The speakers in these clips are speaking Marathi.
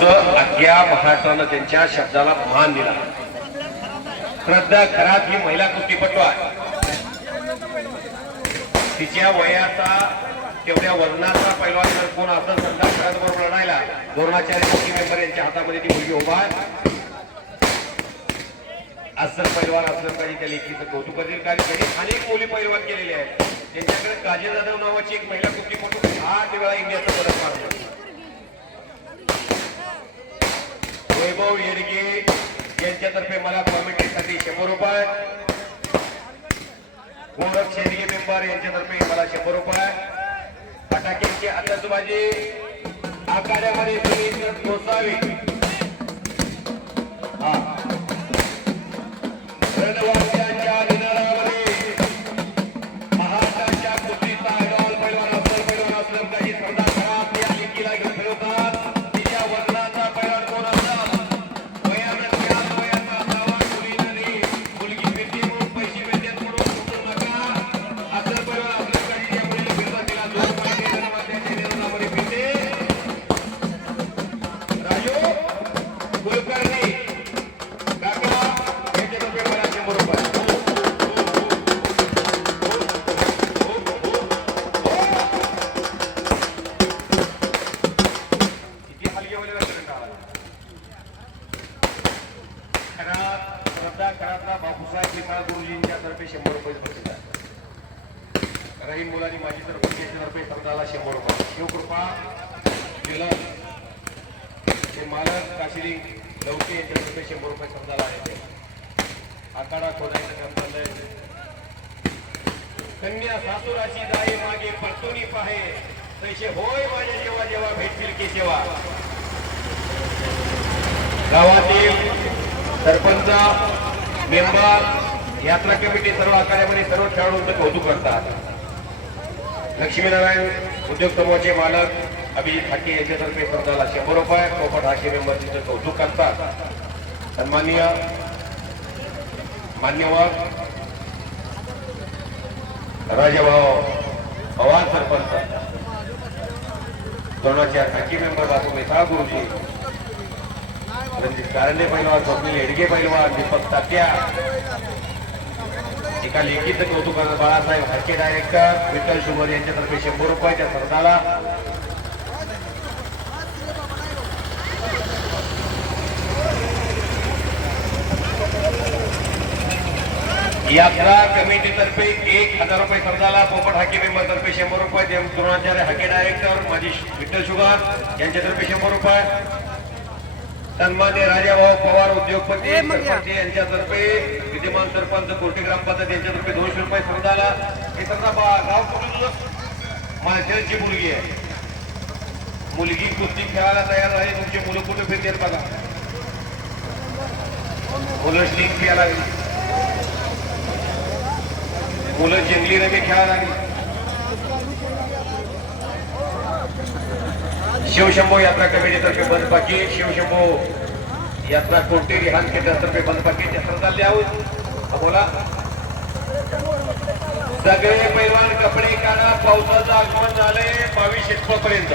भाऊचं अख्या महाराष्ट्रानं त्यांच्या शब्दाला मान दिला. श्रद्धा खरात ही महिला कुस्तीपटू आहे. तिच्या वयाचा तेवढ्या वजनाचा पैलवान जर कोण असं श्रद्धा खरात बरोबर लढायला द्रोणाचार्य मेंबर यांच्या हातामध्ये ती मुलगी उभा आहे. असं पैलवान असलं पाहिजे त्या लेखीचं कौतुकातील कार्य कारण अनेक मुली पैलवान केलेले आहेत. त्यांच्याकडे काजल जाधव नावाची एक महिला कुस्तीपटू आठ वेळा इंडियाचं पदक मारलं वैभव येरगे यांच्यातर्फे मला कॉमेंट्रीसाठी शंभर रुपये. गोरख शेरगे मेंबर यांच्यातर्फे मला शंभर रुपये. फटाक्यांची आतसबाजी आखाड्यामध्ये तुम्ही जर पोचावी खरात करातला बापूसाहेब मिसाळ गुरुजींच्या तर्फे शंभर रुपये बक्षीस आहे रहीम मुलांनी माझी तर्फे तर्फे समजाला शंभर रुपये. शिवकृपा जिल्हा हे मालक काशिरी लवके यांच्यातर्फे शंभर रुपये समजाला आहे आकाडा खोदायचं काम चाललंय कन्या सासुराची जाई मागे परतुनी पाहे. तैसे होय माझ्या जेव्हा जेव्हा भेटतील की सेवा. गावातील सरपंच मेंबर यात्रा कमिटी सर्व आखाड्यामध्ये सर्व खेळाडूंचं कौतुक करतात. लक्ष्मीनारायण उद्योग समूहाचे मालक अभिजित हाके यांच्यातर्फे स्पर्धाला शंभर रुपये कोकण हाके मेंबर कौतुक करतात. सन्माननीय मान्यवर राजाभाऊ पवार सरपंच द्रोणाचार्य हाकी मेंबर दाखवू मेहता गुरुजी रणजित कारंडे पैलवान स्वप्नील हेडगे पैलवान दीपक तात्या. एका लेखीचं कौतुक बाळासाहेब हाके डायरेक्टर. विठ्ठल शुभर यांच्यातर्फे शंभर रुपये त्या सरदाला यात्रा कमिटीतर्फे एक हजार रुपये खर्चाला पोपट हाके मेंबर तर्फे शंभर रुपये. देव द्रोणाचार्य हाके डायरेक्टर माजी विठ्ठल शुगर यांच्यातर्फे शंभर रुपये. सन्मान्य राजाभाऊ पवार उद्योगपती सरपंच यांच्यातर्फे विद्यमान सरपंच कोटी ग्रामपंचायत यांच्यातर्फे दोनशे रुपये समजाला. हे समजा गाव तुझं माळशेरची मुलगी आहे. मुलगी कुस्ती खेळायला तयार झाली तुमची मुलं कुठे फिरतील बघा. मुलं खेळायला लागली मुलं जंगली रमी खेळायला लागली शिवशंभो यात्रा कमिटीतर्फे बंद बाकी शिवशंभो यात्रा कोणतेही हाल केंद्रातर्फे बंद बाकी त्या चालले आहोत बोला. सगळे पैलवान कपडे काढा. पावसाचं आगमन झालंय. बावीस एप्रिल पर्यंत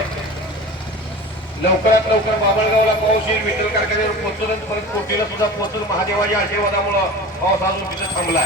लवकरात लवकर बाबळगावला पाऊस येईल. विठ्ठल कारखान्यावर पोहोचून परत कोटीला सुद्धा पोहोचून महादेवाच्या आशीर्वादामुळं पाऊस अजून तिथं थांबला